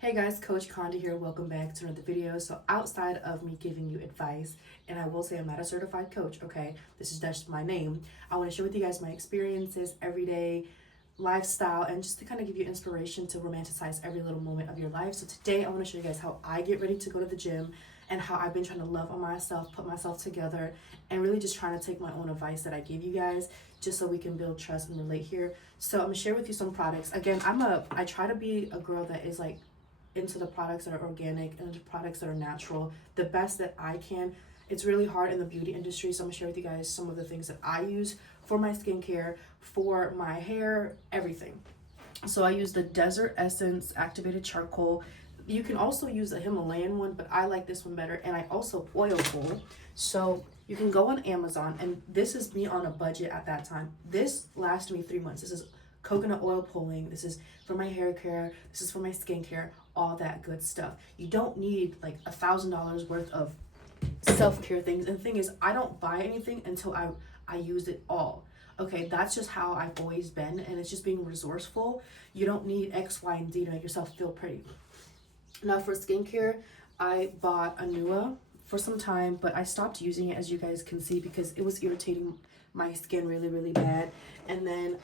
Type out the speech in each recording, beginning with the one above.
Hey guys, Coach Conda here. Welcome back to another video. So outside of me giving you advice, and I will say I'm not a certified coach, okay? This is just my name. I want to share with you guys my experiences, everyday lifestyle, and just to kind of give you inspiration to romanticize every little moment of your life. So today I want to show you guys how I get ready to go to the gym and how I've been trying to love on myself, put myself together, and really just trying to take my own advice that I give you guys just so we can build trust and relate here. So I'm gonna share with you some products. Again, I try to be a girl that is like into the products that are organic and into products that are natural the best that I can. It's really hard in the beauty industry, so I'm gonna share with you guys some of the things that I use for my skincare, for my hair, everything. So I use the Desert Essence Activated Charcoal. You can also use a Himalayan one, but I like this one better. And I also oil pull. So you can go on Amazon, and this is me on a budget at that time. This lasted me 3 months. This is coconut oil pulling. This is for my hair care. This is for my skincare, all that good stuff. You don't need like $1,000 worth of self-care things. And the thing is, I don't buy anything until I use it all. Okay, that's just how I've always been, and it's just being resourceful. You don't need X, Y, and Z to make yourself feel pretty. Now for skincare, I bought Anua for some time, but I stopped using it, as you guys can see, because it was irritating my skin really, really bad. And then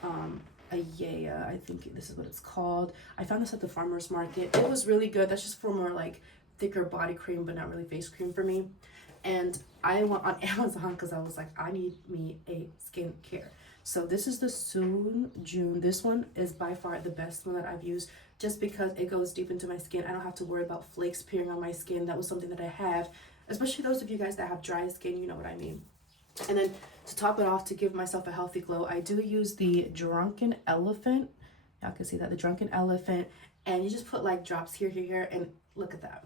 Ayea, I think this is what it's called. I found this at the farmer's market. It was really good. That's just for more like thicker body cream, but not really face cream for me. And I went on Amazon because I was like, I need me a skincare. So this is the Soon June. This one is by far the best one that I've used, just because it goes deep into my skin. I don't have to worry about flakes appearing on my skin. That was something that I have, especially those of you guys that have dry skin, you know what I mean. And then to top it off, to give myself a healthy glow, I do use the Drunken Elephant. Y'all can see that, the Drunken Elephant. And you just put like drops here, and look at that.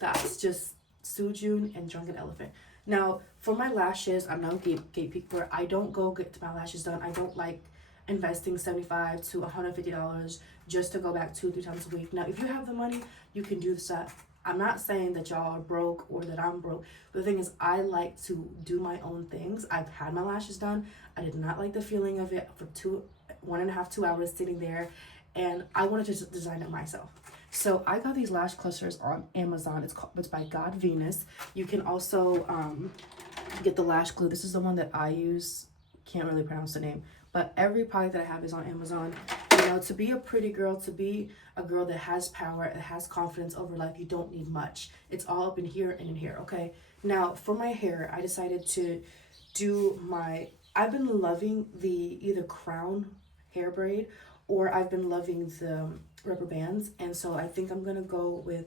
That's just Sujun and Drunken Elephant. Now, for my lashes, I'm no gatekeeper. I don't go get my lashes done. I don't like investing $75 to $150 just to go back 2-3 times a week. Now, if you have the money, you can do that. I'm not saying that y'all are broke or that I'm broke. But the thing is, I like to do my own things. I've had my lashes done. I did not like the feeling of it for 1.5, 2 hours sitting there. And I wanted to design it myself. So I got these lash clusters on Amazon. It's by God Venus. You can also get the lash glue. This is the one that I use. Can't really pronounce the name. But every product that I have is on Amazon. You know, to be a pretty girl, to be a girl that has power, that has confidence over life, you don't need much. It's all up in here and in here, okay? Now, for my hair, I decided to do I've been loving the either crown hair braid, or I've been loving the rubber bands. And so I think I'm going to go with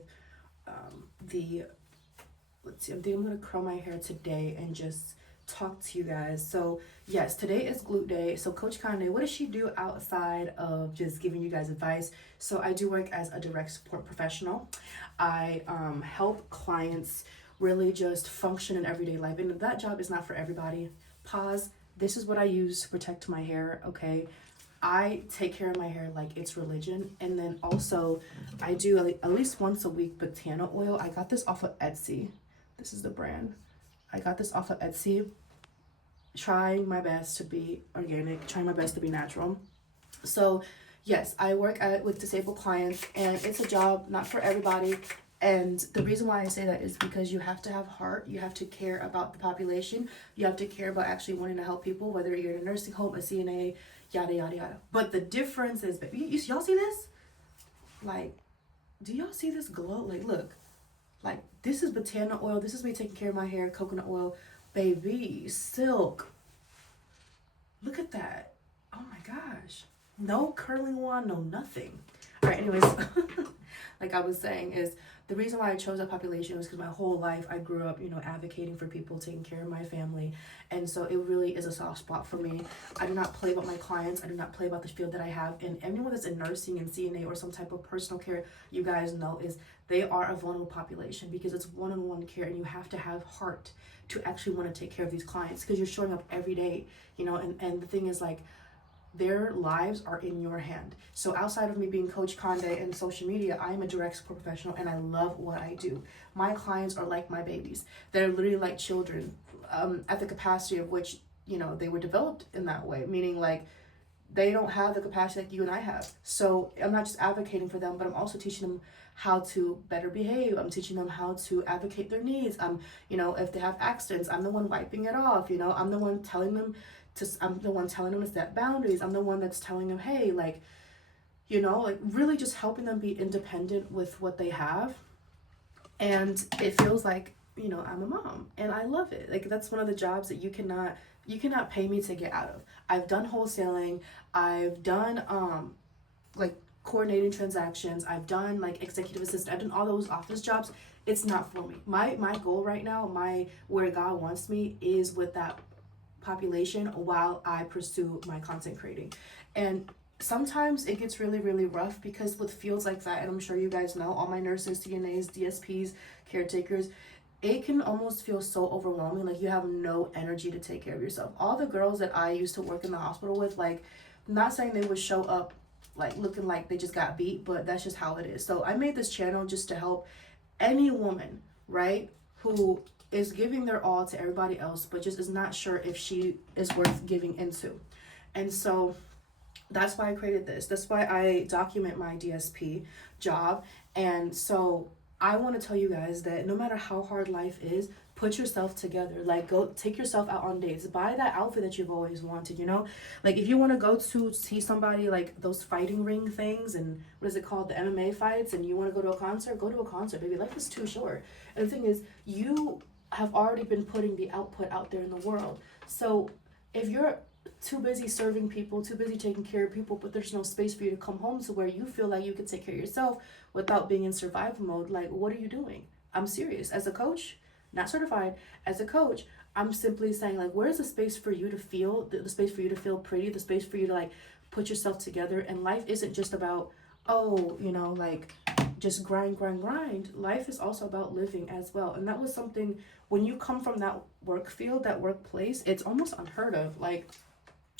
let's see, I think I'm going to curl my hair today and just talk to you guys. So yes, today is glute day. So Coach Conde, what does she do outside of just giving you guys advice? So I do work as a direct support professional. I help clients really just function in everyday life, and that job is not for everybody. Pause. This is what I use to protect my hair, okay? I take care of my hair like it's religion. And then also I do at least once a week Botana oil. I got this off of Etsy. This is the brand. I got this off of Etsy. Trying my best to be organic, trying my best to be natural. So yes, I work with disabled clients, and it's a job not for everybody. And the reason why I say that is because you have to have heart. You have to care about the population. You have to care about actually wanting to help people, whether you're in a nursing home, a CNA, yada, yada, yada. But the difference is, y'all see this? Like, do y'all see this glow? Like, look. Like, this is Botana oil. This is me taking care of my hair. Coconut oil. Baby, silk. Look at that. Oh my gosh. No curling wand, no nothing. All right, anyways, like I was saying, is the reason why I chose that population was because my whole life I grew up, you know, advocating for people, taking care of my family. And so it really is a soft spot for me. I do not play about my clients. I do not play about the field that I have. And anyone that's in nursing and CNA or some type of personal care, you guys know, is they are a vulnerable population, because it's one-on-one care, and you have to have heart to actually want to take care of these clients, because you're showing up every day, you know. And the thing is, like, their lives are in your hand. So outside of me being Coach Conde and social media, I am a direct support professional, and I love what I do. My clients are like my babies. They're literally like children, at the capacity of which, you know, they were developed in that way, meaning like they don't have the capacity like you and I have. So I'm not just advocating for them, but I'm also teaching them how to better behave. I'm teaching them how to advocate their needs. If they have accidents, I'm the one wiping it off. I'm the one telling them to set boundaries. I'm the one that's telling them, hey, like, like really just helping them be independent with what they have. And it feels like, I'm a mom and I love it. Like, that's one of the jobs that you cannot pay me to get out of. I've done wholesaling. I've done like coordinating transactions. I've done like executive assistant. I've done all those office jobs. It's not for me. My goal right now, where God wants me, is with that population while I pursue my content creating. And sometimes it gets really, really rough, because with fields like that, and I'm sure you guys know, all my nurses, CNAs, DSPs, caretakers, it can almost feel so overwhelming. Like, you have no energy to take care of yourself. All the girls that I used to work in the hospital with, like, not saying they would show up like looking like they just got beat, but that's just how it is. So I made this channel just to help any woman, right, who is giving their all to everybody else, but just is not sure if she is worth giving into. And so that's why I created this. That's why I document my DSP job. And so I want to tell you guys that no matter how hard life is, put yourself together. Like, go take yourself out on dates. Buy that outfit that you've always wanted, Like, if you want to go to see somebody, like those fighting ring things, and what is it called? The MMA fights, and you want to go to a concert, go to a concert, baby. Life is too short. And the thing is, you have already been putting the output out there in the world. So if you're too busy serving people, too busy taking care of people, but there's no space for you to come home to where you feel like you can take care of yourself without being in survival mode, like, what are you doing? I'm serious. As a coach, not certified, as a coach, I'm simply saying, like, where's the space for you to feel, the space for you to feel pretty, the space for you to, like, put yourself together. And life isn't just about, like, just grind. Life is also about living as well. And that was something, when you come from that work field, that workplace, it's almost unheard of. Like,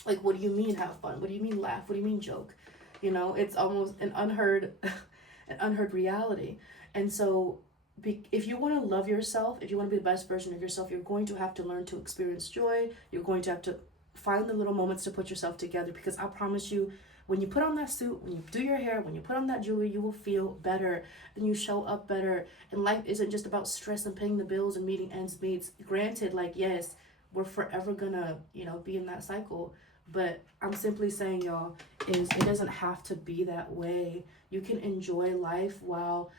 what do you mean have fun? What do you mean laugh? What do you mean joke? It's almost an unheard reality. And so if you want to love yourself, if you want to be the best version of yourself, you're going to have to learn to experience joy. You're going to have to find the little moments to put yourself together, because I promise you, when you put on that suit, when you do your hair, when you put on that jewelry, you will feel better. Then you show up better. And life isn't just about stress and paying the bills and meeting ends meet. Granted, like, yes, we're forever gonna, be in that cycle. But I'm simply saying, y'all, is it doesn't have to be that way. You can enjoy life while,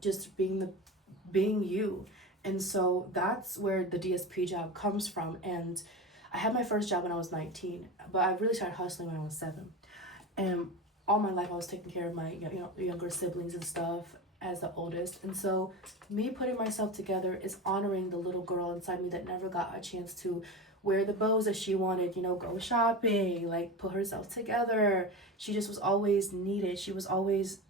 just being you. And so that's where the DSP job comes from. And I had my first job when I was 19, but I really started hustling when I was 7. And all my life I was taking care of my younger siblings and stuff as the oldest. And so me putting myself together is honoring the little girl inside me that never got a chance to wear the bows that she wanted, go shopping, like put herself together. She just was always needed. She was always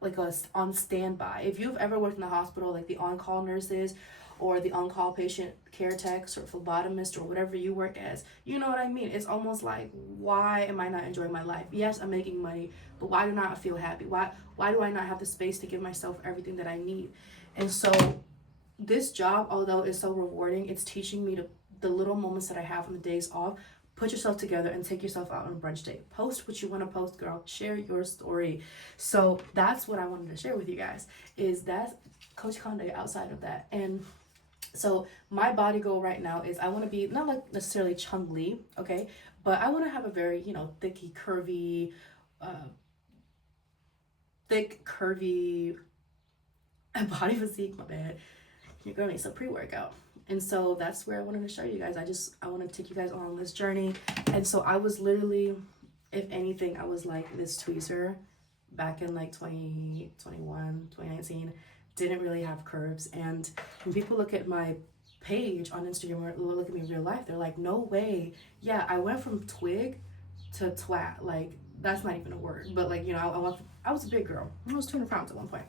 like on standby. If you've ever worked in the hospital, like the on-call nurses or the on-call patient care techs or phlebotomist or whatever you work as, you know what I mean? It's almost like, why am I not enjoying my life? Yes, I'm making money, but why do I not feel happy? Why do I not have the space to give myself everything that I need? And so this job, although it's so rewarding, it's teaching me the little moments that I have on the days off. Put yourself together and take yourself out on a brunch date. Post what you want to post, girl. Share your story. So that's what I wanted to share with you guys, is that Coach Conde outside of that. And so my body goal right now is I want to be not like necessarily Chung Lee, okay, but I want to have a very, thick, curvy body physique. My bad. Your girl needs some pre-workout. And so that's where I wanted to show you guys. I want to take you guys on this journey. And so I was literally, if anything, I was like this tweezer back in like 2021, 2019. Didn't really have curves. And when people look at my page on Instagram or look at me in real life, they're like, no way. Yeah, I went from twig to twat. Like, that's not even a word. But like, I was a big girl. I was 200 pounds at one point.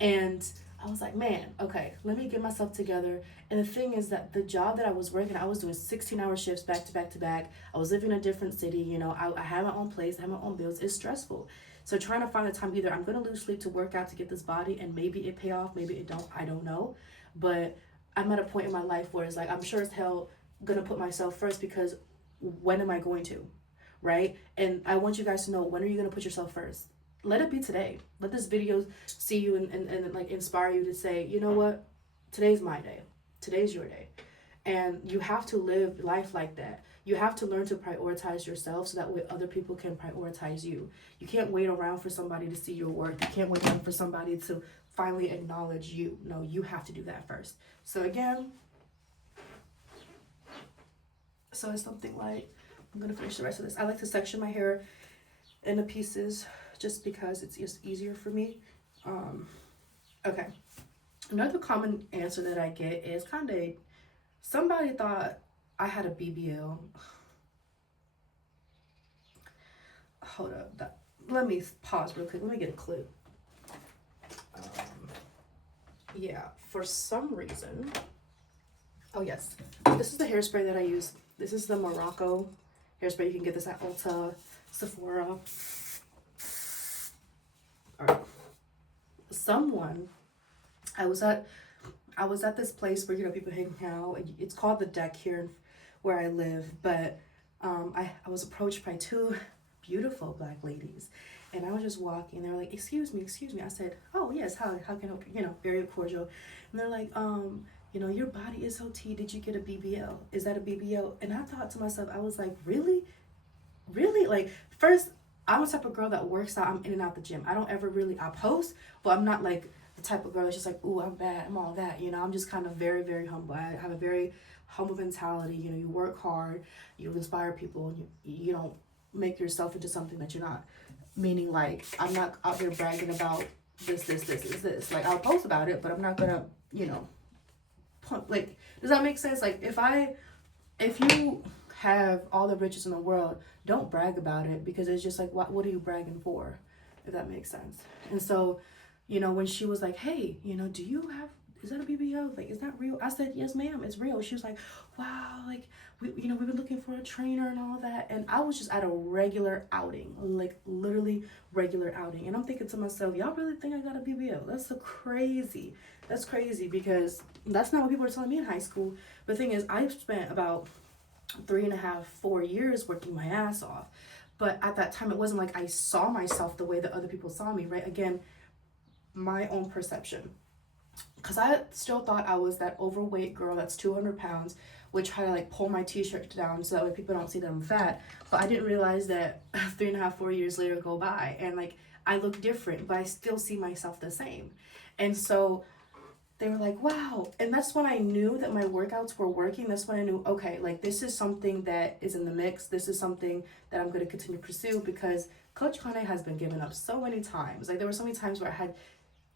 And I was like, man, okay, let me get myself together. And the thing is that the job that I was working, I was doing 16-hour shifts back to back to back. I was living in a different city. I had my own place. I had my own bills. It's stressful. So trying to find the time, either I'm going to lose sleep to work out to get this body, and maybe it pay off, maybe it don't. I don't know. But I'm at a point in my life where it's like, I'm sure as hell going to put myself first, because when am I going to? right? And I want you guys to know, when are you going to put yourself first? Let it be today. Let this video see you and like inspire you to say, you know what? Today's my day. Today's your day. And you have to live life like that. You have to learn to prioritize yourself so that way other people can prioritize you. You can't wait around for somebody to see your work. You can't wait around for somebody to finally acknowledge you. No, you have to do that first. So again, so it's something like, I'm going to finish the rest of this. I like to section my hair into pieces just because it's just easier for me. Okay. Another common answer that I get is kind of, somebody thought I had a BBL. Hold up. Let me pause real quick. Let me get a clue. Yeah, for some reason. Oh, yes. This is the hairspray that I use. This is the Morocco hairspray. You can get this at Ulta, Sephora. All right. I was at this place where, you know, people hang out. It's called The Deck here where I live, but I was approached by two beautiful black ladies, and I was just walking. They were like, excuse me. I said, oh yes, how can I help you? You know, very cordial. And they're like, you know, your body is so T. Did you get a BBL? Is that a BBL? And I thought to myself, I was like, really? Like, first, I'm the type of girl that works out. I'm in and out the gym. I don't ever really, I post, but I'm not like the type of girl that's just like, ooh, I'm bad, I'm all that. You know, I'm just kind of very, very humble. I have a very humble mentality. You know, you work hard, you inspire people, you don't make yourself into something that you're not. Meaning, like, I'm not out here bragging about this. Like, I'll post about it, but I'm not gonna, you know, like, does that make sense? Like, if you have all the riches in the world, don't brag about it, because it's just like, what are you bragging for, if that makes sense? And so, you know, when she was like, hey, you know, is that a BBL? Like, is that real? I said, yes, ma'am, it's real. She was like, wow, like, we've been looking for a trainer and all that. And I was just at a regular outing, like literally regular outing. And I'm thinking to myself, y'all really think I got a BBL? That's so crazy. That's crazy, because that's not what people were telling me in high school. But the thing is, I spent about 3.5, 4 years working my ass off. But at that time, it wasn't like I saw myself the way that other people saw me, right? Again, my own perception. Because I still thought I was that overweight girl that's 200 pounds, would try to like pull my t-shirt down so that way people don't see that I'm fat. But I didn't realize that 3.5, 4 years later go by, and like I look different, but I still see myself the same. And so they were like, wow. And that's when I knew that my workouts were working. That's when I knew, okay, like, this is something that is in the mix. This is something that I'm going to continue to pursue, because Coach Kane has been given up so many times. Like, there were so many times where I had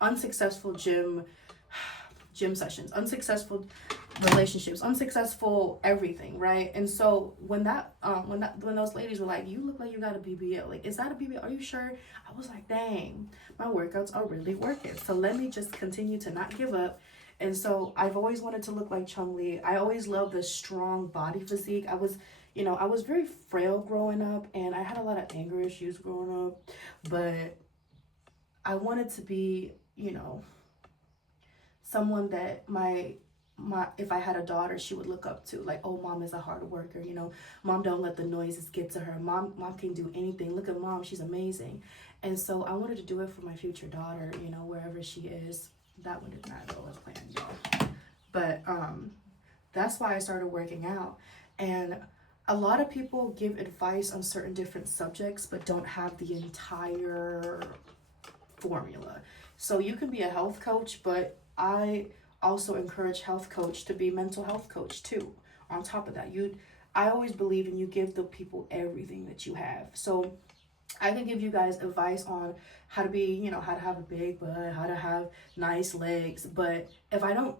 unsuccessful gym sessions, unsuccessful relationships, unsuccessful everything, right? And so when those ladies were like, you look like you got a BBL, like, is that a BBL? Are you sure? I was like, dang, my workouts are really working. So let me just continue to not give up. And so I've always wanted to look like Chung Lee. I always loved the strong body physique. I was very frail growing up, and I had a lot of anger issues growing up, but I wanted to be, you know, someone that my if I had a daughter, she would look up to. Like, oh, mom is a hard worker, you know, mom don't let the noises get to her, mom can do anything, look at mom, she's amazing. And so I wanted to do it for my future daughter, you know, wherever she is. That one did not go as planned, y'all. But that's why I started working out. And a lot of people give advice on certain different subjects but don't have the entire formula. So you can be a health coach, but I also encourage health coach to be mental health coach too. On top of that, I always believe in you give the people everything that you have. So I can give you guys advice on how to be, you know, how to have a big butt, how to have nice legs. But if I don't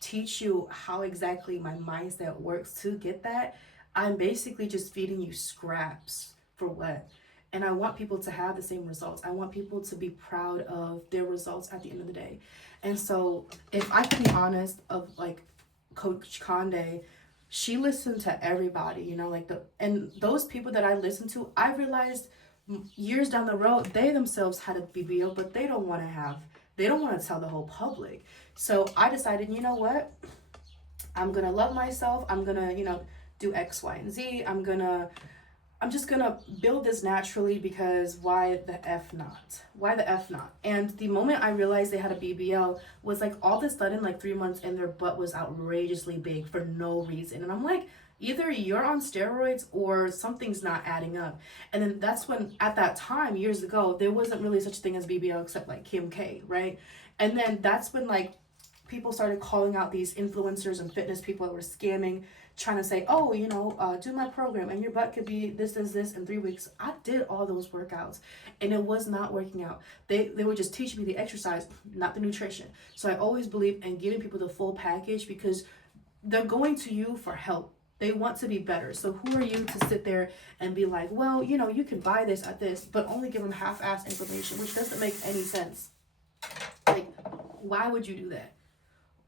teach you how exactly my mindset works to get that, I'm basically just feeding you scraps for what? And I want people to have the same results. I want people to be proud of their results at the end of the day. And so if I can be honest, of like Coach Conde, she listened to everybody, you know, like and those people that I listened to, I realized years down the road, they themselves had a BBL, but they don't want to tell the whole public. So I decided, you know what? I'm going to love myself. I'm going to, you know, do X, Y, and Z. I'm going to I'm just gonna build this naturally because why the F not? Why the F not? And the moment I realized they had a BBL was like all of a sudden, like 3 months in, their butt was outrageously big for no reason. And I'm like, either you're on steroids or something's not adding up. And then that's when, at that time, years ago, there wasn't really such a thing as BBL except like Kim K, right? And then that's when like people started calling out these influencers and fitness people that were scamming, trying to say, oh, do my program and your butt could be this in 3 weeks. I did all those workouts and it was not working out. They were just teaching me the exercise, not the nutrition. So I always believe in giving people the full package because they're going to you for help. They want to be better. So who are you to sit there and be like, well, you can buy this at this, but only give them half-assed information, which doesn't make any sense. Like, why would you do that?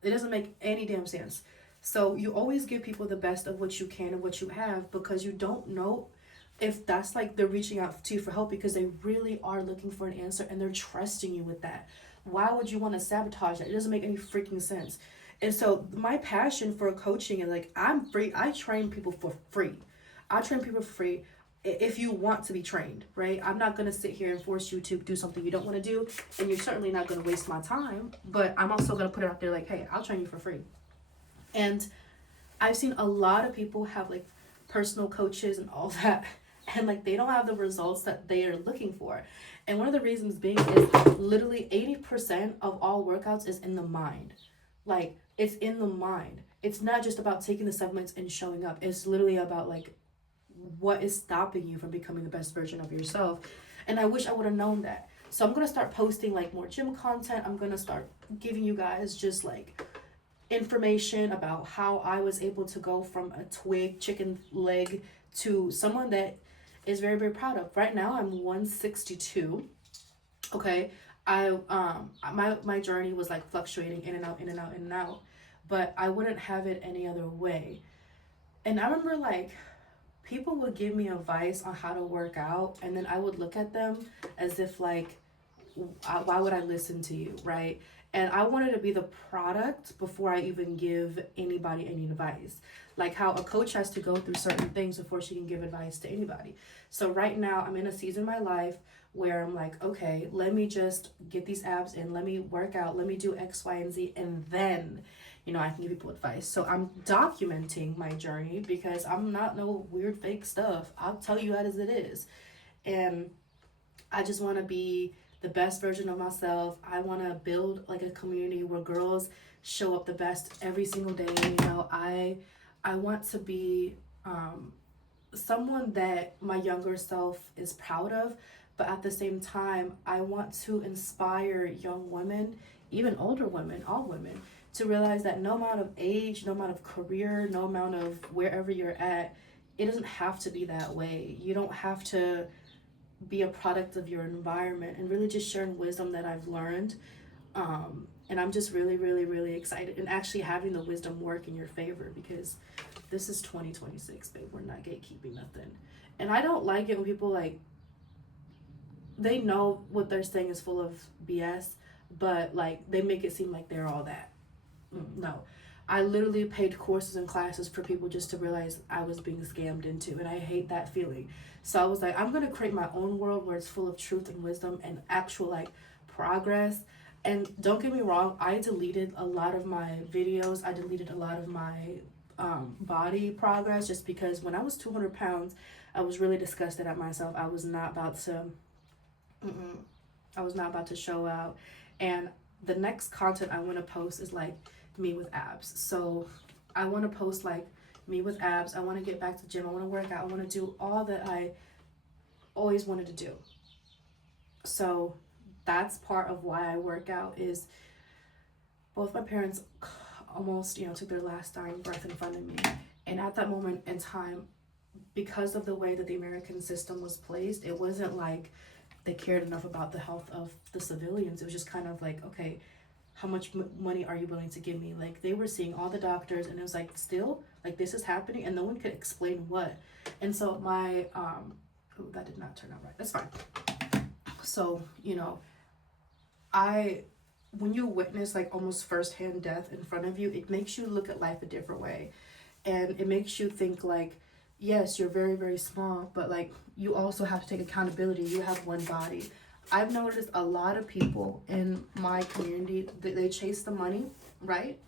It doesn't make any damn sense. So you always give people the best of what you can and what you have because you don't know if that's like they're reaching out to you for help because they really are looking for an answer and they're trusting you with that. Why would you want to sabotage that? It doesn't make any freaking sense. And so my passion for coaching is like, I'm free. I train people for free. I train people for free if you want to be trained, right? I'm not going to sit here and force you to do something you don't want to do. And you're certainly not going to waste my time. But I'm also going to put it out there like, hey, I'll train you for free. And I've seen a lot of people have like personal coaches and all that. And like they don't have the results that they are looking for. And one of the reasons being is literally 80% of all workouts is in the mind. Like it's in the mind. It's not just about taking the supplements and showing up. It's literally about like what is stopping you from becoming the best version of yourself. And I wish I would have known that. So I'm going to start posting like more gym content. I'm going to start giving you guys just like information about how I was able to go from a twig chicken leg to someone that is very, very proud of. Right now I'm 162. Okay. My journey was like fluctuating in and out, but I wouldn't have it any other way. And I remember like people would give me advice on how to work out and then I would look at them as if like, why would I listen to you, right? And I wanted to be the product before I even give anybody any advice. Like how a coach has to go through certain things before she can give advice to anybody. So right now I'm in a season of my life where I'm like, okay, let me just get these abs in, let me work out, let me do X, Y, and Z, and then, I can give people advice. So I'm documenting my journey because I'm not no weird fake stuff. I'll tell you as it is. And I just want to be the best version of myself. I want to build like a community where girls show up the best every single day. I want to be someone that my younger self is proud of, but at the same time, I want to inspire young women, even older women, all women, to realize that no amount of age, no amount of career, no amount of wherever you're at, it doesn't have to be that way. You don't have to be a product of your environment, and really just sharing wisdom that I've learned. And I'm just really, really, really excited and actually having the wisdom work in your favor because this is 2026, babe. We're not gatekeeping nothing. And I don't like it when people like, they know what they're saying is full of BS, but like they make it seem like they're all that. No. I literally paid courses and classes for people just to realize I was being scammed into, and I hate that feeling. So I was like, I'm going to create my own world where it's full of truth and wisdom and actual like progress. And don't get me wrong, I deleted a lot of my videos. I deleted a lot of my body progress just because when I was 200 pounds, I was really disgusted at myself. I was not about to show out. And the next content I want to post is like me with abs. So I want to post like me with abs. I want to get back to the gym. I want to work out. I want to do all that I always wanted to do. So that's part of why I work out. Is both my parents almost took their last dying breath in front of me, and at that moment in time, because of the way that the American system was placed, it wasn't like they cared enough about the health of the civilians. It was just kind of like, okay, how much money are you willing to give me? Like they were seeing all the doctors and it was like, still like this is happening and no one could explain what. And so my that did not turn out right. That's fine. So when you witness like almost firsthand death in front of you, it makes you look at life a different way, and it makes you think like yes, you're very, very small, but like you also have to take accountability. You have one body. I've noticed a lot of people in my community, they chase the money, right?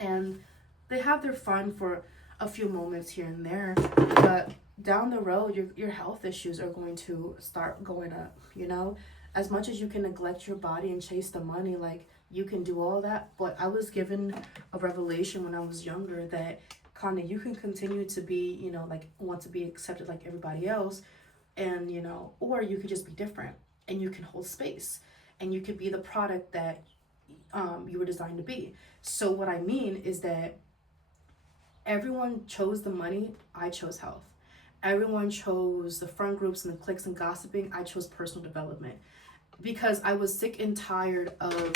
And they have their fun for a few moments here and there, but down the road, your health issues are going to start going up, you know? As much as you can neglect your body and chase the money, like you can do all that, but I was given a revelation when I was younger that kind of you can continue to be, you know, like want to be accepted like everybody else, and you know, or you could just be different and you can hold space and you could be the product that you were designed to be. So what I mean is that everyone chose the money, I chose health. Everyone chose the front groups and the clicks and gossiping, I chose personal development. Because I was sick and tired of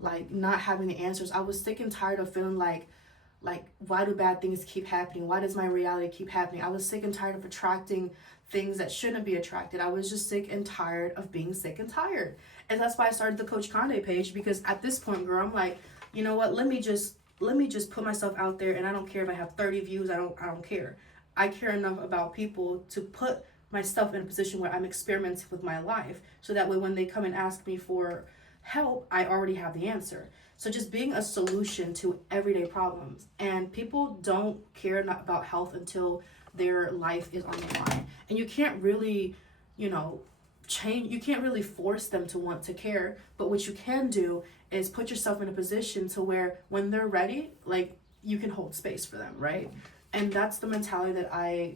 like not having the answers. I was sick and tired of feeling like why do bad things keep happening? Why does my reality keep happening? I was sick and tired of attracting things that shouldn't be attracted. I was just sick and tired of being sick and tired. And that's why I started the Coach Conde page, because at this point, girl, I'm like, you know what? Let me just put myself out there, and I don't care if I have 30 views. I don't care. I care enough about people to put myself in a position where I'm experimenting with my life, so that way when they come and ask me for help, I already have the answer. So just being a solution to everyday problems. And people don't care about health until their life is on the line. And you can't really, you know, you can't really force them to want to care, but what you can do is put yourself in a position to where when they're ready, like you can hold space for them, right? And that's the mentality that I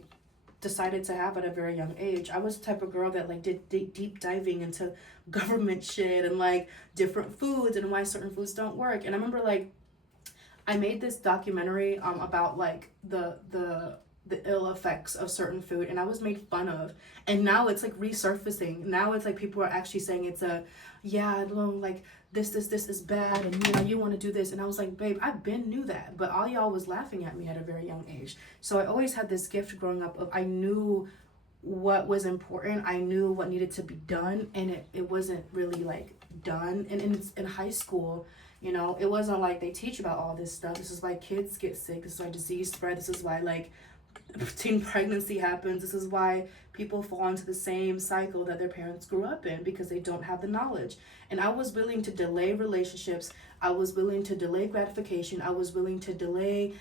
decided to have at a very young age. I was the type of girl that like did deep diving into government shit and like different foods and why certain foods don't work. And I remember like I made this documentary about like the ill effects of certain food, and I was made fun of. And now it's like resurfacing. Now it's like people are actually saying it's a, yeah, no, like this is bad, and you know you want to do this. And I was like, babe, I've been knew that, but all y'all was laughing at me at a very young age. So I always had this gift growing up of I knew what was important. I knew what needed to be done, and it wasn't really like done. And in high school, you know, it wasn't like they teach about all this stuff. This is why kids get sick. This is why disease spread. This is why like teen pregnancy happens. This is why people fall into the same cycle that their parents grew up in, because they don't have the knowledge. And I was willing to delay relationships. I was willing to delay gratification. I was willing to delay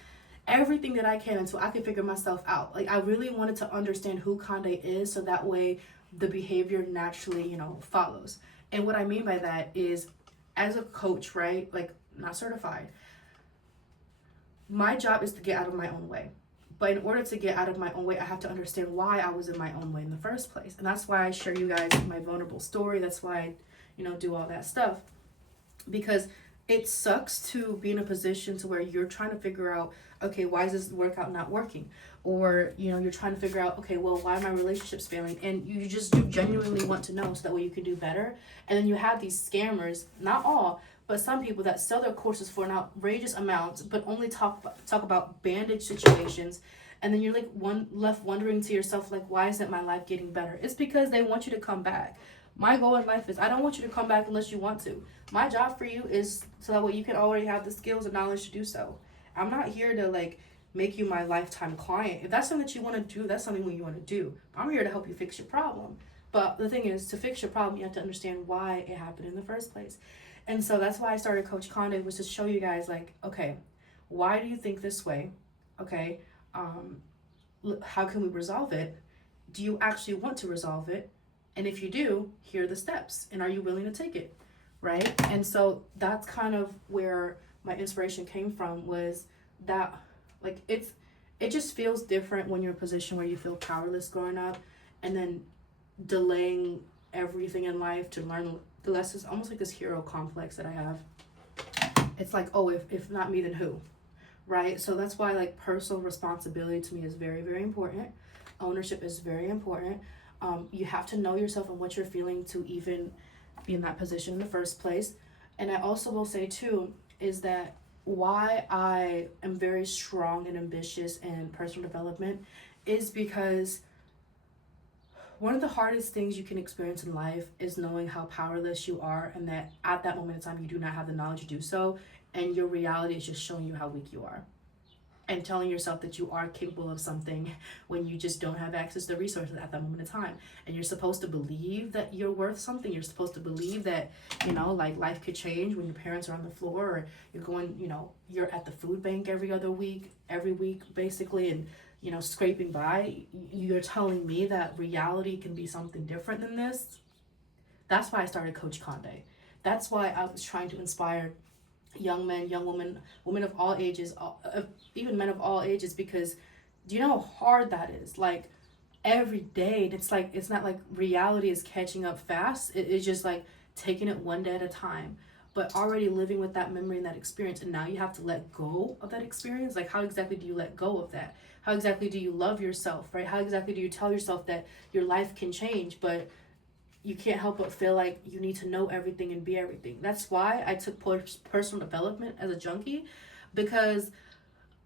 everything that I can until I could figure myself out. Like I really wanted to understand who Conde is, so that way the behavior naturally, you know, follows. And what I mean by that is, as a coach, right? Like not certified. My job is to get out of my own way. But in order to get out of my own way, I have to understand why I was in my own way in the first place. And that's why I share you guys my vulnerable story. That's why I, you know, do all that stuff. Because it sucks to be in a position to where you're trying to figure out, okay, why is this workout not working? Or, you know, you're trying to figure out, okay, well, why are my relationships failing? And you genuinely want to know so that way you can do better. And then you have these scammers, not all, but some people that sell their courses for an outrageous amount, but only talk about bandage situations. And then you're like left wondering to yourself, like, why isn't my life getting better? It's because they want you to come back. My goal in life is I don't want you to come back unless you want to. My job for you is so that way you can already have the skills and knowledge to do so. I'm not here to like make you my lifetime client. If that's something that you want to do, that's something you want to do. I'm here to help you fix your problem. But the thing is, to fix your problem, you have to understand why it happened in the first place. And so that's why I started Coach Conde, was to show you guys like, okay, why do you think this way? Okay, how can we resolve it? Do you actually want to resolve it? And if you do, here are the steps. And are you willing to take it? Right? And so that's kind of where my inspiration came from, was that like it just feels different when you're in a position where you feel powerless growing up, and then delaying everything in life to learn the lessons, almost like this hero complex that I have. It's like, oh, if not me, then who? Right? So that's why like personal responsibility to me is very, very important. Ownership is very important. You have to know yourself and what you're feeling to even be in that position in the first place. And I also will say too, is that why I am very strong and ambitious in personal development is because one of the hardest things you can experience in life is knowing how powerless you are, and that at that moment in time you do not have the knowledge to do so, and your reality is just showing you how weak you are. and telling yourself that you are capable of something when you just don't have access to resources at that moment in time. And you're supposed to believe that you're worth something. You're supposed to believe that, like life could change when your parents are on the floor, or you're going, you're at the food bank every week basically, and scraping by. You're telling me that reality can be something different than this. That's why I started Coach Conde. That's why I was trying to inspire young men, young women of all ages, even men of all ages, because do you know how hard that is? Like every day, it's not like reality is catching up fast. It's just like taking it one day at a time, but already living with that memory and that experience. And now you have to let go of that experience. Like, how exactly do you let go of that? How exactly do you love yourself, right? How exactly do you tell yourself that your life can change, but you can't help but feel like you need to know everything and be everything? That's why I took personal development as a junkie, because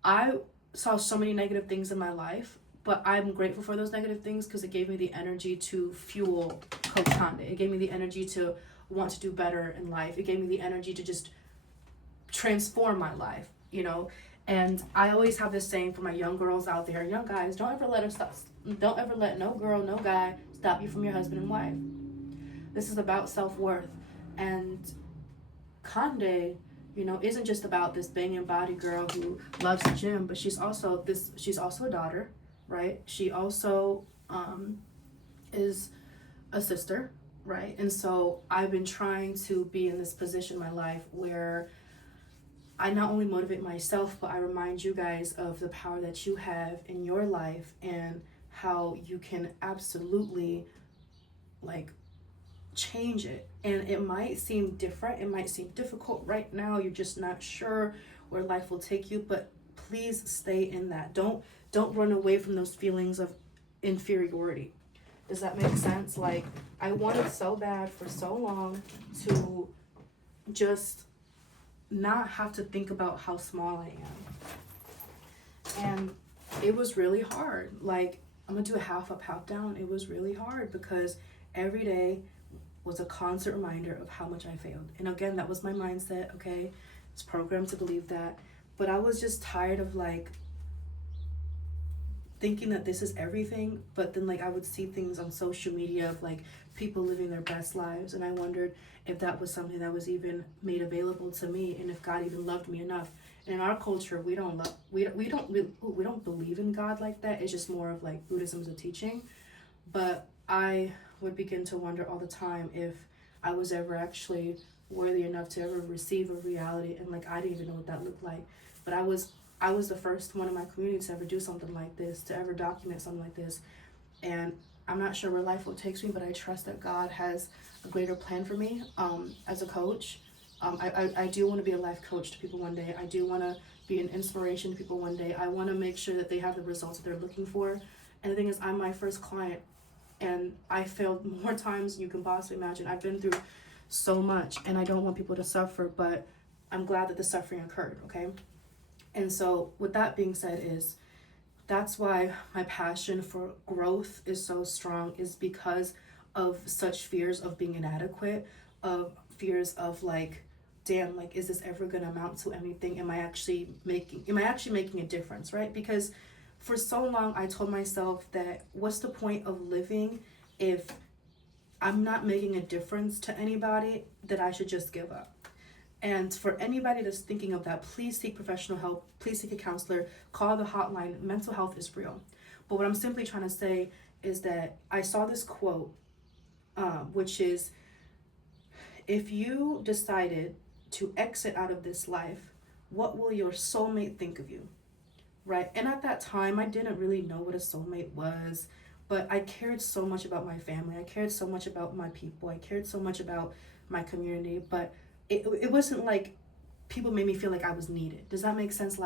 I saw so many negative things in my life, but I'm grateful for those negative things because it gave me the energy to fuel Coach Conde. It gave me the energy to want to do better in life. It gave me the energy to just transform my life, And I always have this saying for my young girls out there, young guys, don't ever let no girl, no guy stop you from your husband and wife. This is about self-worth. And Conde, isn't just about this banging body girl who loves the gym, but she's also a daughter, right? She also is a sister, right? And so I've been trying to be in this position in my life where I not only motivate myself, but I remind you guys of the power that you have in your life and how you can absolutely change it. And it might seem different, it might seem difficult right now, you're just not sure where life will take you, but please stay in that. Don't run away from those feelings of inferiority. Does that make sense? Like, I wanted so bad for so long to just not have to think about how small I am. And it was really hard. Like, I'm gonna do a half up, half down. It was really hard because every day was a constant reminder of how much I failed. And again, that was my mindset, okay? It's programmed to believe that. But I was just tired of thinking that this is everything, but then I would see things on social media of people living their best lives, and I wondered if that was something that was even made available to me, and if God even loved me enough. And in our culture, we don't believe in God like that. It's just more of Buddhism as a teaching. But I would begin to wonder all the time if I was ever actually worthy enough to ever receive a reality, and I didn't even know what that looked like. But I was the first one in my community to ever do something like this, to ever document something like this. And I'm not sure where life will take me, but I trust that God has a greater plan for me as a coach. I do want to be a life coach to people one day. I do want to be an inspiration to people one day. I want to make sure that they have the results that they're looking for. And the thing is, I'm my first client, and I failed more times than you can possibly imagine. I've been through so much, and I don't want people to suffer, but I'm glad that the suffering occurred, okay? And so with that being said, that's why my passion for growth is so strong, is because of such fears of being inadequate, of fears of damn, is this ever gonna amount to anything? Am I actually making a difference, right? Because for so long I told myself that what's the point of living if I'm not making a difference to anybody, that I should just give up. And for anybody that's thinking of that, please seek professional help. Please seek a counselor. Call the hotline. Mental health is real. But what I'm simply trying to say is that I saw this quote, which is, if you decided to exit out of this life, what will your soulmate think of you? Right? And at that time, I didn't really know what a soulmate was, but I cared so much about my family. I cared so much about my people. I cared so much about my community, but it wasn't people made me feel like I was needed. Does that make sense?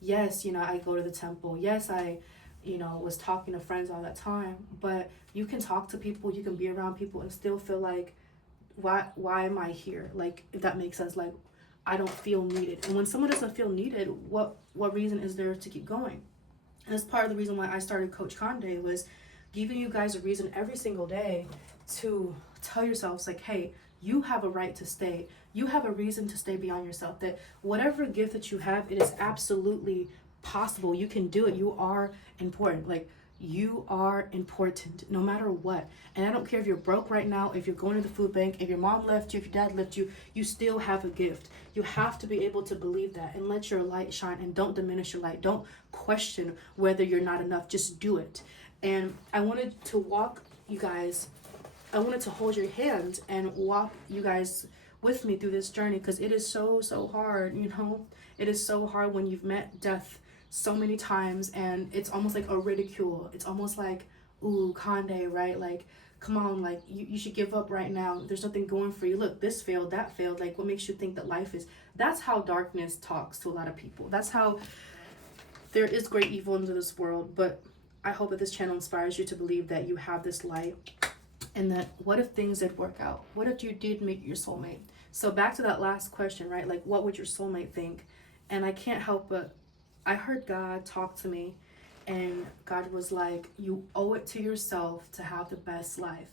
Yes, I go to the temple. Yes, I, was talking to friends all that time, but you can talk to people, you can be around people and still feel why am I here? If that makes sense, I don't feel needed. And when someone doesn't feel needed, what reason is there to keep going? And that's part of the reason why I started Coach Conde, was giving you guys a reason every single day to tell yourselves hey, you have a right to stay. You have a reason to stay beyond yourself. That whatever gift that you have, it is absolutely possible. You can do it. You are important. Like, you are important no matter what. And I don't care if you're broke right now, if you're going to the food bank, if your mom left you, if your dad left you, you still have a gift. You have to be able to believe that and let your light shine, and don't diminish your light. Don't question whether you're not enough. Just do it. And I wanted to walk you guys, I wanted to hold your hand and walk you guys with me through this journey, because it is so, so hard, you know? It is so hard when you've met death so many times, and it's almost like a ridicule. It's almost like, ooh, Conde, right? Like, come on, like, you should give up right now. There's nothing going for you. Look, this failed, that failed. Like, what makes you think that life is... That's how darkness talks to a lot of people. That's how there is great evil into this world. But I hope that this channel inspires you to believe that you have this light, and that what if things did work out? What if you did meet your soulmate? So back to that last question, right? Like, what would your soulmate think? And I can't help but... I heard God talk to me, and God was like, you owe it to yourself to have the best life,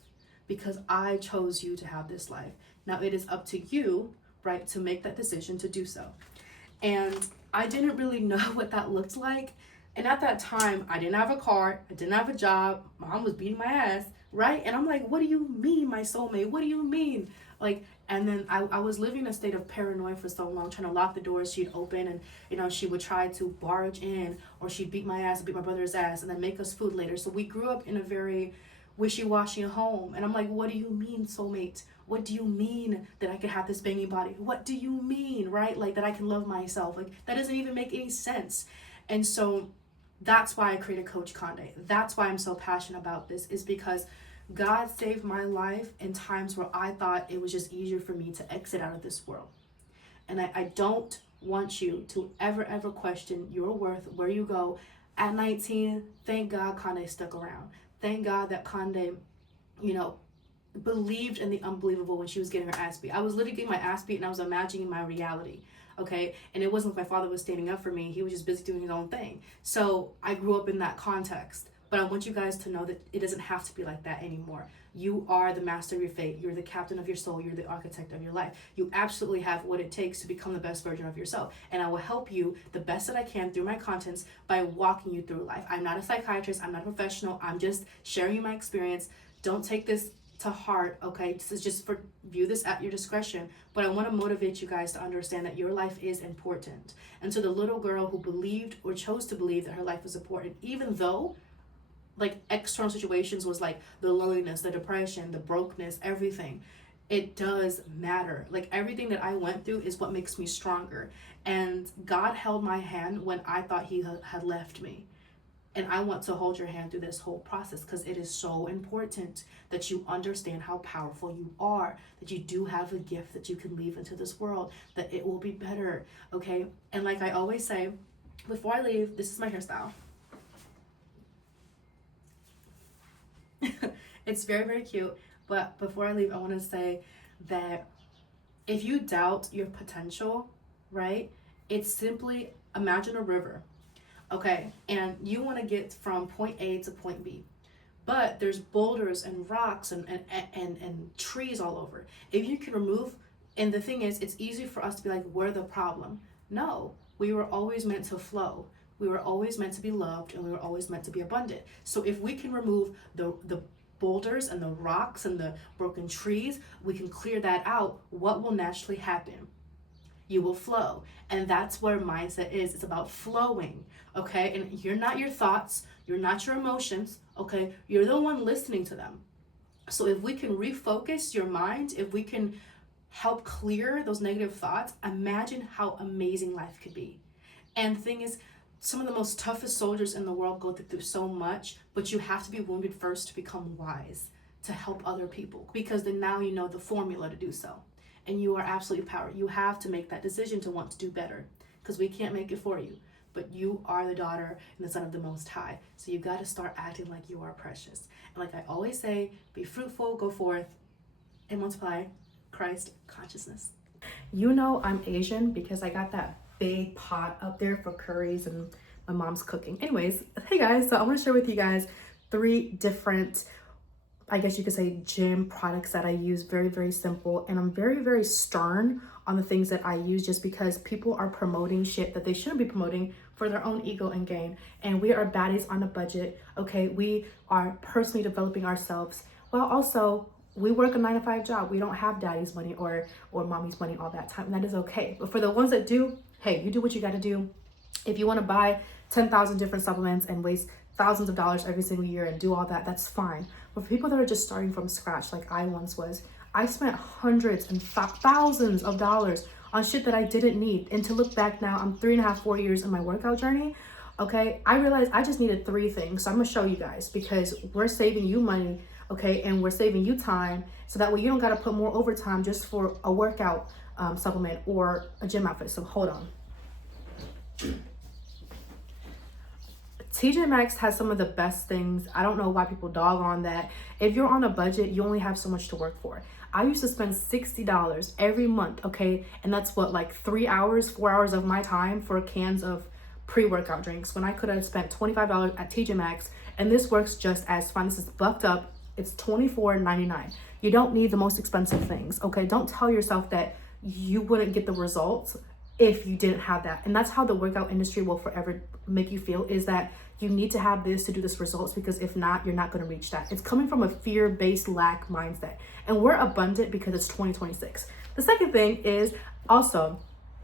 because I chose you to have this life. Now it is up to you, right, to make that decision to do so. And I didn't really know what that looked like. And at that time, I didn't have a car. I didn't have a job. Mom was beating my ass, right? And I'm like, what do you mean, my soulmate? What do you mean? Like, and then I was living in a state of paranoia for so long, trying to lock the doors. She'd open, and, you know, she would try to barge in, or she'd beat my ass, beat my brother's ass, and then make us food later. So we grew up in a very wishy-washy home. And I'm like, what do you mean, soulmate? What do you mean that I could have this banging body? What do you mean, right? Like, that I can love myself? Like, that doesn't even make any sense. And so that's why I created Coach Conde. That's why I'm so passionate about this, is because God saved my life in times where I thought it was just easier for me to exit out of this world. And I don't want you to ever question your worth, where you go. At 19, thank God Conde stuck around. Thank God that Conde, you know, believed in the unbelievable when she was getting her ass beat. I was literally getting my ass beat, and I was imagining my reality. Okay, and it wasn't like my father was standing up for me. He was just busy doing his own thing. So I grew up in that context. But I want you guys to know that it doesn't have to be like that anymore. You are the master of your fate. You're the captain of your soul. You're the architect of your life. You absolutely have what it takes to become the best version of yourself. And I will help you the best that I can through my contents by walking you through life. I'm not a psychiatrist. I'm not a professional. I'm just sharing you my experience. Don't take this to heart, okay? This is just for... view this at your discretion. But I want to motivate you guys to understand that your life is important. And to the little girl who believed or chose to believe that her life was important, even though like external situations was like the loneliness, the depression, the brokenness, everything, it does matter. Like, everything that I went through is what makes me stronger. And God held my hand when I thought he had left me. And I want to hold your hand through this whole process, because it is so important that you understand how powerful you are, that you do have a gift that you can leave into this world, that it will be better, okay? And like I always say, before I leave, this is my hairstyle. It's very, very cute. But before I leave, I want to say that if you doubt your potential, right, it's simply imagine a river, okay? And you want to get from point A to point B. But there's boulders and rocks and trees all over. If you can remove... And the thing is, it's easy for us to be like, we're the problem. No, we were always meant to flow. We were always meant to be loved, and we were always meant to be abundant. So if we can remove the boulders and the rocks and the broken trees, we can clear that out, what will naturally happen? You will flow. And that's where mindset is. It's about flowing, okay? And you're not your thoughts. You're not your emotions, okay? You're the one listening to them. So if we can refocus your mind, if we can help clear those negative thoughts, imagine how amazing life could be. And the thing is, some of the most toughest soldiers in the world go through so much, but you have to be wounded first to become wise, to help other people, because then now you know the formula to do so. And you are absolutely powered. You have to make that decision to want to do better, because we can't make it for you. But you are the daughter and the son of the Most High. So you got to start acting like you are precious. And like I always say, be fruitful, go forth, and multiply Christ consciousness. You know I'm Asian because I got that big pot up there for curries and my mom's cooking. Anyways, hey guys, so I want to share with you guys 3 different, I guess you could say, gym products that I use. Very, very simple. And I'm very, very stern on the things that I use, just because people are promoting shit that they shouldn't be promoting for their own ego and gain. And we are baddies on a budget, okay? We are personally developing ourselves while also we work a 9-to-5 job. We don't have daddy's money or mommy's money all that time, and that is okay. But for the ones that do, hey, you do what you got to do. If you want to buy 10,000 different supplements and waste thousands of dollars every single year and do all that, that's fine. But for people that are just starting from scratch, like I once was, I spent hundreds and thousands of dollars on shit that I didn't need. And to look back now, I'm 3.5, 4 years in my workout journey. Okay, I realized I just needed 3 things. So I'm gonna show you guys, because we're saving you money, okay, and we're saving you time, so that way you don't gotta put more overtime just for a workout supplement or a gym outfit. So hold on. TJ Maxx has some of the best things. I don't know why people dog on that. If you're on a budget, you only have so much to work for. I used to spend $60 every month, okay? And that's what, like 3 hours, 4 hours of my time for cans of pre-workout drinks, when I could have spent $25 at TJ Maxx, and this works just as fine. This is bucked up. It's $24.99. You don't need the most expensive things, okay? Don't tell yourself that you wouldn't get the results if you didn't have that. And that's how the workout industry will forever make you feel, is that you need to have this to do this results, because if not, you're not going to reach that. It's coming from a fear-based lack mindset, and we're abundant because it's 2026. The second thing is also,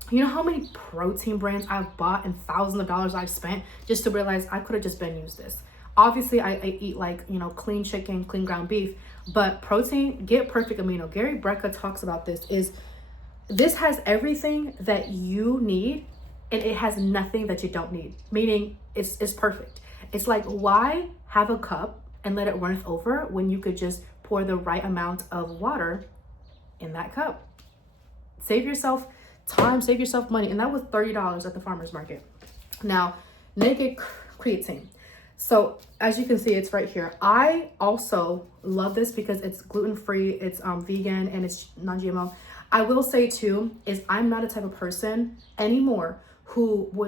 you know how many protein brands I've bought and thousands of dollars I've spent just to realize I could have just been used this. Obviously, I eat, like, you know, clean chicken, clean ground beef, but protein, get Perfect Amino. Gary Brecka talks about this has everything that you need, and it has nothing that you don't need, meaning it's perfect. It's like, why have a cup and let it run over when you could just pour the right amount of water in that cup? Save yourself time, save yourself money. And that was $30 at the farmer's market. Now, Naked Creatine. So as you can see, it's right here. I also love this because it's gluten-free, it's vegan, and it's non-GMO. I will say too, is I'm not a type of person anymore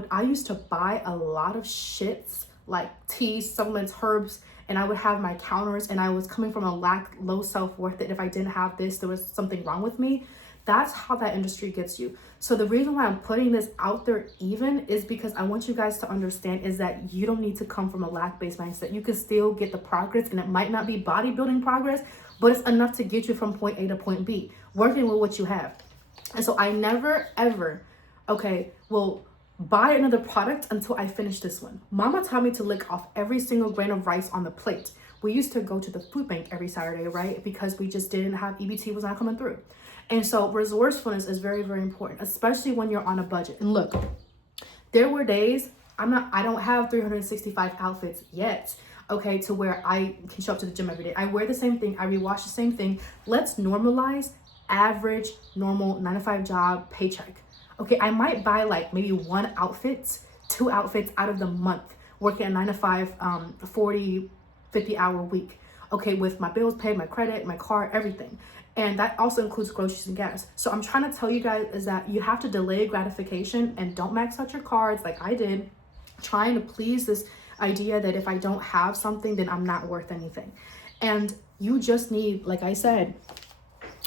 I used to buy a lot of shits like teas, supplements, herbs, and I would have my counters, and I was coming from a low self-worth that if I didn't have this, there was something wrong with me. That's how that industry gets you. So the reason why I'm putting this out there even is because I want you guys to understand is that you don't need to come from a lack-based mindset. You can still get the progress, and it might not be bodybuilding progress, but it's enough to get you from point A to point B, working with what you have. And so I never, ever, will buy another product until I finish this one. Mama taught me to lick off every single grain of rice on the plate. We used to go to the food bank every Saturday, right? Because we just didn't have, EBT was not coming through. And so resourcefulness is very, very important, especially when you're on a budget. And look, there were days, I don't have 365 outfits yet, okay, to where I can show up to the gym every day. I wear the same thing, I rewash the same thing. Let's normalize average, normal 9-to-5 job paycheck. Okay, I might buy like maybe 1 outfit, 2 outfits out of the month, working a 9-to-5, 40, 50-hour week. Okay, with my bills paid, my credit, my car, everything. And that also includes groceries and gas. So I'm trying to tell you guys is that you have to delay gratification and don't max out your cards like I did, trying to please this idea that if I don't have something, then I'm not worth anything. And you just need, like I said,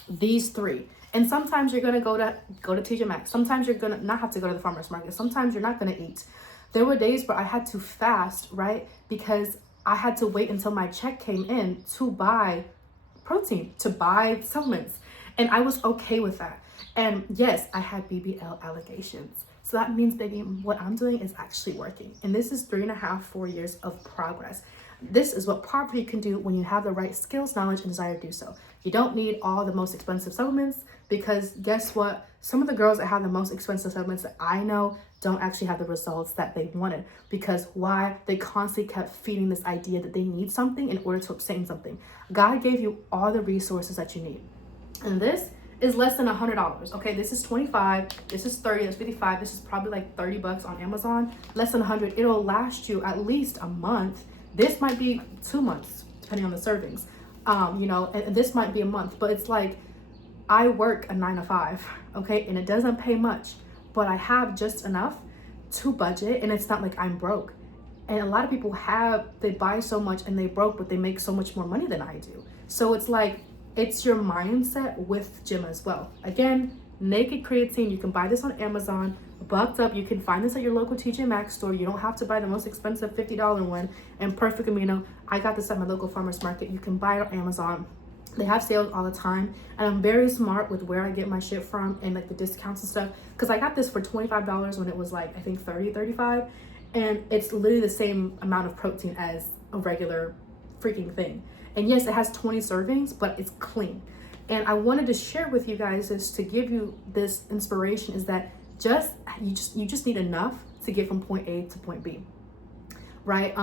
these 3. And sometimes you're gonna go to TJ Maxx. Sometimes you're gonna not have to go to the farmer's market. Sometimes you're not gonna eat. There were days where I had to fast, right? Because I had to wait until my check came in to buy protein, to buy supplements. And I was okay with that. And yes, I had BBL allegations. So that means, baby, what I'm doing is actually working. And this is 3.5, 4 years of progress. This is what poverty can do when you have the right skills, knowledge, and desire to do so. You don't need all the most expensive supplements, because guess what? Some of the girls that have the most expensive supplements that I know don't actually have the results that they wanted. Because why? They constantly kept feeding this idea that they need something in order to obtain something. God gave you all the resources that you need. And this is less than $100. Okay, this is 25, this is 30, that's 55, this is probably like $30 on Amazon. Less than 100. It'll last you at least a month. This might be 2 months, depending on the servings. And this might be a month, but it's like, I work a 9-to-5, okay? And it doesn't pay much, but I have just enough to budget, and it's not like I'm broke. And a lot of people they buy so much and they broke, but they make so much more money than I do. So it's like, it's your mindset with gym as well. Again, Naked Creatine. You can buy this on Amazon, bucked up. You can find this at your local TJ Maxx store. You don't have to buy the most expensive $50 one. And Perfect Amino, I got this at my local farmer's market. You can buy it on Amazon. They have sales all the time, and I'm very smart with where I get my shit from and like the discounts and stuff, because I got this for $25 when it was like I think 30, 35, and it's literally the same amount of protein as a regular freaking thing. And yes, it has 20 servings, but it's clean. And I wanted to share with you guys is to give you this inspiration, is that you just need enough to get from point A to point B. Right?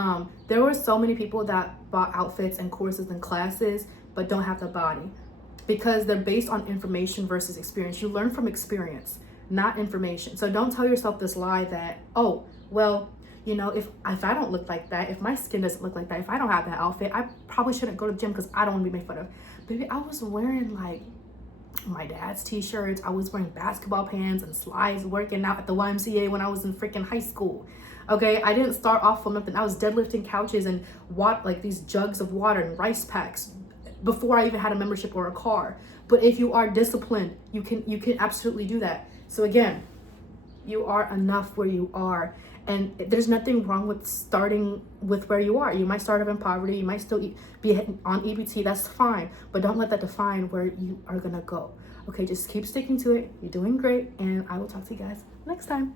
There were so many people that bought outfits and courses and classes but don't have the body, because they're based on information versus experience. You learn from experience, not information. So don't tell yourself this lie that, oh, well, you know, if I don't look like that, if my skin doesn't look like that, if I don't have that outfit, I probably shouldn't go to the gym because I don't want to be made fun of. Baby, I was wearing like my dad's t-shirts. I was wearing basketball pants and slides, working out at the YMCA when I was in freaking high school. Okay, I didn't start off from nothing. I was deadlifting couches and like these jugs of water and rice packs before I even had a membership or a car. But if you are disciplined, you can absolutely do that. So again, you are enough where you are, and there's nothing wrong with starting with where you are. You might start off in poverty, you might still be on EBT, that's fine, but don't let that define where you are gonna go. Okay, just keep sticking to it. You're doing great, and I will talk to you guys next time.